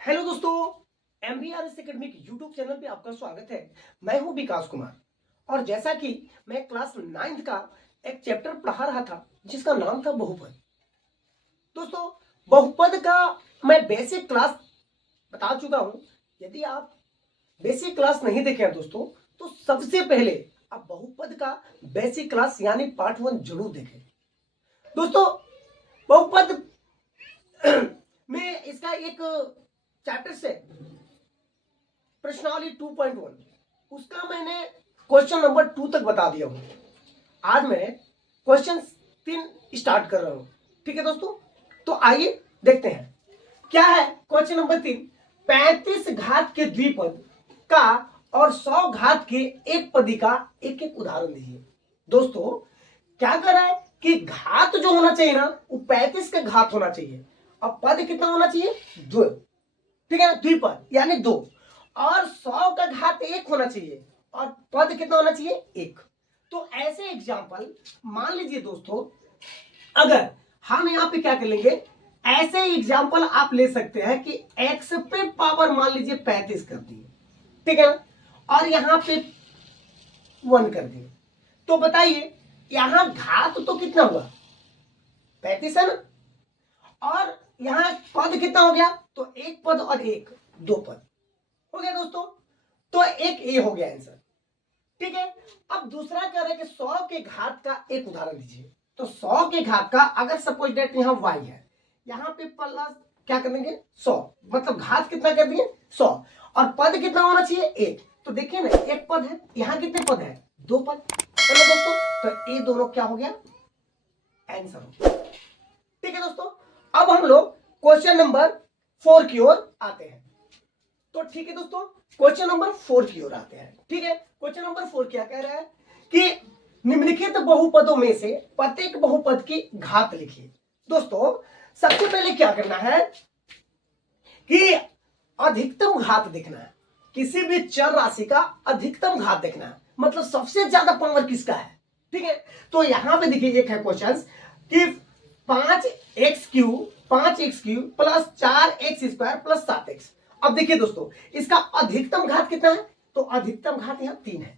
Hello दोस्तों, MBRS academic YouTube channel पे आपका स्वागत है। मैं हूं विकास कुमार और जैसा कि मैं क्लास 9th का एक चैप्टर पढ़ा रहा था जिसका नाम था बहुपद। दोस्तों, बहुपद का मैं बेसिक क्लास बता चुका हूं। यदि आप बेसिक क्लास नहीं देखे हैं दोस्तों, तो सबसे पहले आप बहुपद का बेसिक क्लास यानी पार्ट 1 जरूर देखें। दोस्तों, बहुपद में इसका एक चैप्टर से प्रश्नावली 2.1 उसका मैंने क्वेश्चन नंबर 2 तक बता दिया हूं। आज मैं क्वेश्चन 3 स्टार्ट कर रहा हूं। ठीक है दोस्तों, तो आइए देखते हैं क्या है क्वेश्चन नंबर 3। 35 घात के द्विपद का और 100 घात के एक पदी का एक एक उदाहरण दीजिए। दोस्तों, क्या कर रहा है कि घात जो होना चाहिए ना, वो 35 का घात होना चाहिए और पद कितना होना चाहिए, 2। ठीक है ना, द्विपद यानी 2 और 100 का घात 1 होना चाहिए और पद कितना होना चाहिए, 1। तो ऐसे एग्जाम्पल मान लीजिए दोस्तों, अगर हम यहां पे क्या कर लेंगे, ऐसे एग्जाम्पल आप ले सकते हैं कि x पे पावर मान लीजिए 35 कर दिए, ठीक है ना, और यहां पे 1 कर दिए। तो बताइए यहां घात तो कितना हुआ, 35 है ना, और यहां पद कितना हो गया, तो एक पद और एक, 2 पद हो गया दोस्तों। तो एक ए हो गया आंसर। ठीक है, अब दूसरा कह रहे हैं कि 100 के घात का एक उदाहरण दीजिए। तो 100 के घात का अगर सपोज डेट यहां y है, यहां पे प्लस क्या कर देंगे 100, मतलब घात कितना कर दिए 100 और पद कितना होना चाहिए 1। तो देखिए ना, एक पद है, यहां कितने पद है, 2 पद। चलो दोस्तों, तो ये दोनों क्या हो गया, आंसर हो गया। ठीक है दोस्तों, अब हम लोग क्वेश्चन नंबर 4 की ओर आते हैं। तो ठीक है दोस्तों, क्वेश्चन नंबर 4 की ओर आते हैं। ठीक है, क्वेश्चन नंबर 4 क्या कह रहा है कि निम्नलिखित बहुपदों में से प्रत्येक बहुपद की घात लिखिए। दोस्तों, सबसे पहले क्या करना है कि अधिकतम घात देखना है। किसी भी चर राशि का अधिकतम घात देखना है, मतलब सबसे ज्यादा पावर किसका है। ठीक है, तो यहां पे देखिए एक है क्वेश्चन कि 5x³ plus 4x² plus 7x। अब देखिए दोस्तों, इसका अधिकतम घात कितना है, तो अधिकतम घात यहां 3 है।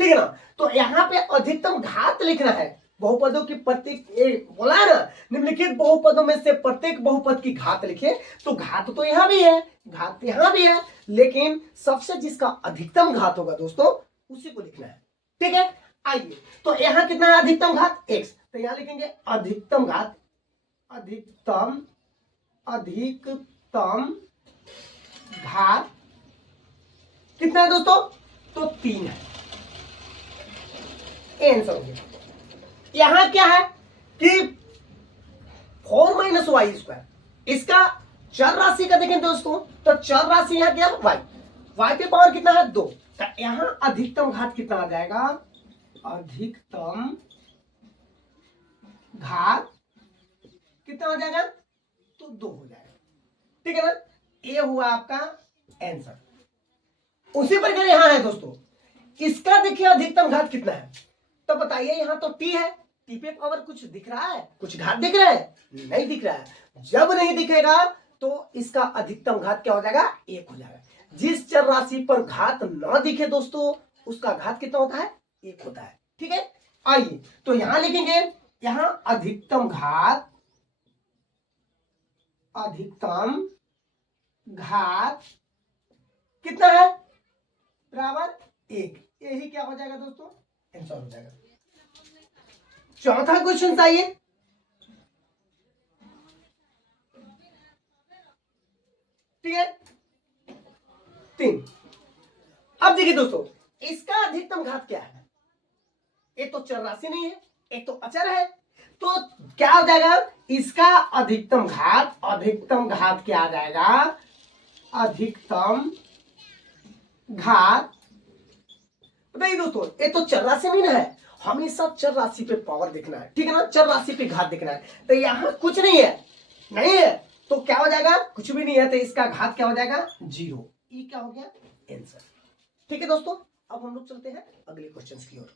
ठीक है ना, तो यहां पे अधिकतम घात लिखना है बहुपदों की प्रत्येक, बोला है ना, निम्नलिखित बहुपदों में से प्रत्येक बहुपद की घात लिखे। तो घात तो यहां भी है, घात यहां भी है, लेकिन सबसे जिसका अधिकतम घात होगा दोस्तों, उसी को लिखना है। ठीक है, आइए, तो यहां कितना है अधिकतम घात x, तो यहां लिखेंगे अधिकतम घात, अधिकतम घात कितना है दोस्तों, तो 3 है। आंसर हो गया। यहां क्या है कि 4 माइनस वाई स्क्वायर, इसका चर राशि का देखें दोस्तों, तो चर राशि यहां क्या, y पे पावर कितना है 2, तो यहां अधिकतम घात कितना आ जाएगा, अधिकतम घात कितना हो जाएगा, तो 2 हो जाएगा। ठीक है ना, ये हुआ आपका आंसर। उसी प्रकार यहां है दोस्तों, इसका देखिए अधिकतम घात कितना है, तो बताइए यहां तो t है, t पे पावर कुछ दिख रहा है, कुछ घात दिख रहा है, नहीं दिख रहा है। जब नहीं दिखेगा तो इसका अधिकतम घात क्या हो जाएगा, 1 हो जाएगा। जिस चर राशि पर घात ना दिखे दोस्तों, उसका घात कितना होता है, 1 होता है। ठीक है, आइए तो यहां लिखेंगे, यहां अधिकतम घात, अधिकतम घात कितना है, बराबर 1। यही क्या हो जाएगा दोस्तों, आंसर हो जाएगा। चौथा क्वेश्चन चाहिए, ठीक है 3। अब देखिए दोस्तों, इसका अधिकतम घात क्या है, एक तो चर राशि नहीं है, एक तो अचर है, तो क्या हो जाएगा, इसका अधिकतम घात, अधिकतम घात क्या आ जाएगा, अधिकतम घात, बताइए दोस्तों, ये तो चर राशि नहीं ना है, हमेशा चर राशि पे पावर देखना है। ठीक है ना, चर राशि पे घात देखना है। तो यहां कुछ नहीं है, नहीं है, तो क्या हो जाएगा, कुछ भी नहीं है, तो इसका घात क्या हो जाएगा, 0। ये क्या हो गया, आंसर। ठीक है दोस्तों, अब हम लोग चलते हैं अगले क्वेश्चन की ओर।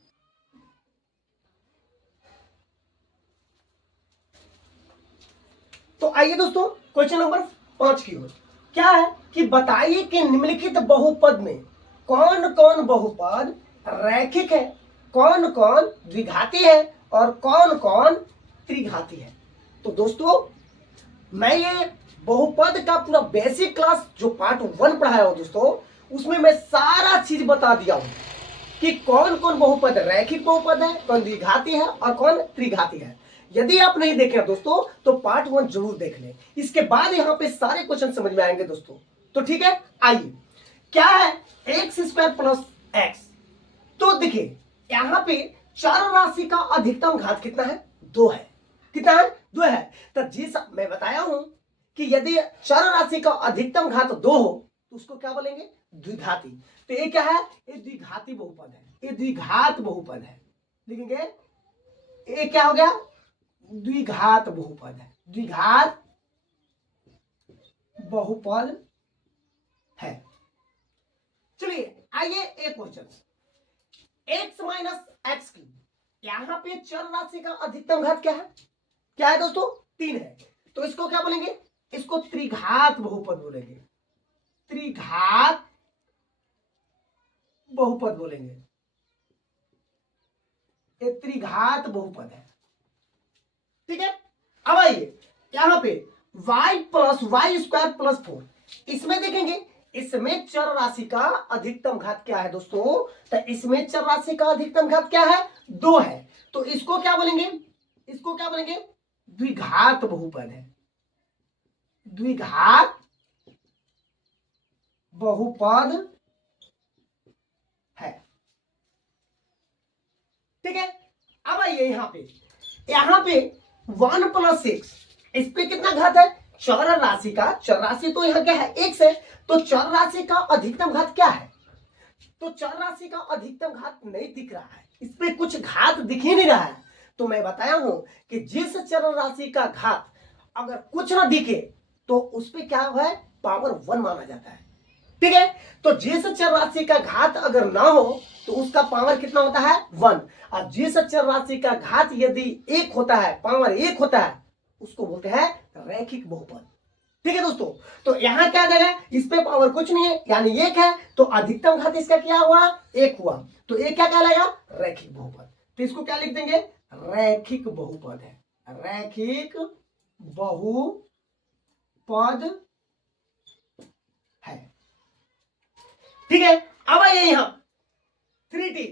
तो आइए दोस्तों, क्वेश्चन नंबर 5 की ओर। क्या है कि बताइए कि निम्नलिखित बहुपद में कौन कौन बहुपद रैखिक है, कौन कौन द्विघाती है और कौन कौन त्रिघाती है। तो दोस्तों मैं ये बहुपद का पूरा बेसिक क्लास जो पार्ट 1 पढ़ाया हूं दोस्तों, उसमें मैं सारा चीज बता दिया हूं कि कौन कौन बहुपद रैखिक बहुपद है, कौन द्विघाती है और कौन त्रिघाती है। यदि आप नहीं देखे दोस्तों तो पार्ट 1 जरूर देख लें, इसके बाद यहाँ पे सारे क्वेश्चन समझ में आएंगे दोस्तों। तो ठीक है, आइए क्या है एक्स स्क्वायर प्लस एक्स। तो देखिए यहाँ पे चर राशि का अधिकतम घात कितना है, 2 है। कितना है, 2 है। तो जिस मैं बताया हूं कि यदि चर राशि का अधिकतम घात 2 हो तो उसको क्या बोलेंगे, द्विघाती। तो ये क्या है, ये द्विघाती बहुपद है, ये द्विघात बहुपद है। लिखेंगे ये क्या हो गया, द्विघात बहुपद है, द्विघात बहुपद है। चलिए आइए एक question, x minus x cube. यहां पे चर राशि का अधिकतम घात क्या है, क्या है दोस्तों, 3 है। तो इसको क्या बोलेंगे, इसको त्रिघात बहुपद बोलेंगे, त्रिघात बहुपद बोलेंगे, ये त्रिघात बहुपद है। ठीक है, अब आइए यहां पे y plus y square plus 4, इसमें देखेंगे इसमें चर राशि का अधिकतम घात क्या है दोस्तों, तो इसमें चर राशि का अधिकतम घात क्या है, 2 है। तो इसको क्या बोलेंगे, इसको क्या बोलेंगे, द्विघात बहुपद है, द्विघात बहुपद है। ठीक है, अब आइए यहां पे 1 प्लस 6, इस पे कितना घात है, चर राशि का, चर राशि तो यहां क्या है, x है। तो चर राशि का अधिकतम घात क्या है, तो चर राशि का अधिकतम घात नहीं दिख रहा है, इस पे कुछ घात दिख ही नहीं रहा है। तो मैं बताया हूं कि जिस चर राशि का घात अगर कुछ ना दिखे तो उस पे क्या है, पावर 1 माना जाता है। ठीक है, तो जिस चर राशि का घात अगर ना हो तो उसका पावर कितना होता है, 1। और जिस चर राशि का घात यदि 1 होता है, पावर 1 होता है, उसको बोलते हैं रैखिक बहुपद। ठीक है दोस्तों, तो यहां क्या जाएगा, इस पे पावर कुछ नहीं है यानी 1 है, तो अधिकतम घात इसका क्या हुआ, 1 हुआ। तो ये क्या कहलाएगा, रैखिक बहुपद। तो इसको क्या लिख देंगे, रैखिक बहुपद है, रैखिक बहुपद है। ठीक है, अब आइए यहां 3t,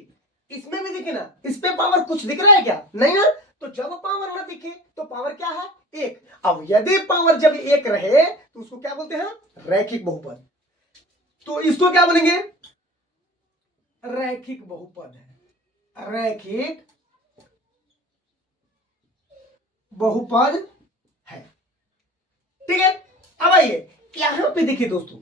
इसमें भी दिखे ना, इस पे पावर कुछ दिख रहा है क्या, नहीं ना। तो जब पावर ना दिखे तो पावर क्या है, 1। अब यदि पावर जब 1 रहे तो उसको क्या बोलते हैं, रैखिक बहुपद। तो इसको क्या बोलेंगे, रैखिक बहुपद है, रैखिक बहुपद है। ठीक है, अब आइए यहां पे देखिए दोस्तों,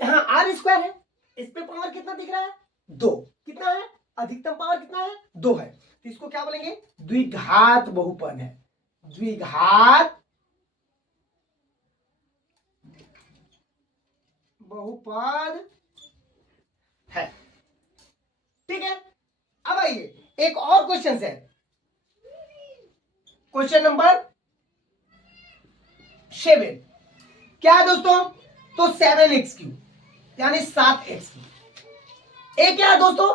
यहां आर स्क्वायर है, इस पे पावर कितना दिख रहा है, 2। कितना है, अधिकतम पावर कितना है, 2 है। तो इसको क्या बोलेंगे, द्विघात बहुपद है, द्विघात बहुपद है। ठीक है, अब आइए एक और क्वेश्चन है, क्वेश्चन नंबर 7। क्या है दोस्तों, तो 7x क्यूब यानी 7x क्यूब। एक क्या है दोस्तों,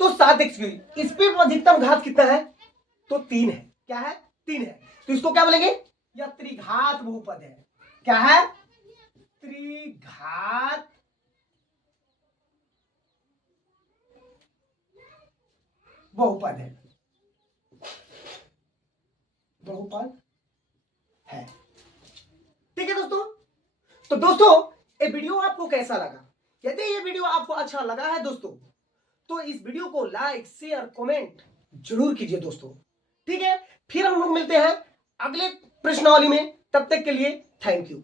तो 7x क्यूब, इस पे अधिकतम घात कितना है, तो 3 है। क्या है, 3 है। तो इसको क्या बोलेंगे, यह त्रिघात बहुपद है। क्या है, त्रिघात बहुपद है, बहुपद है। ठीक है दोस्तों, तो दोस्तों ये वीडियो आपको कैसा लगा, यदि ये वीडियो आपको अच्छा लगा है दोस्तों तो इस वीडियो को लाइक शेयर कमेंट जरूर कीजिए दोस्तों। ठीक है, फिर हम लोग मिलते हैं अगले प्रश्नावली में, तब तक के लिए थैंक यू।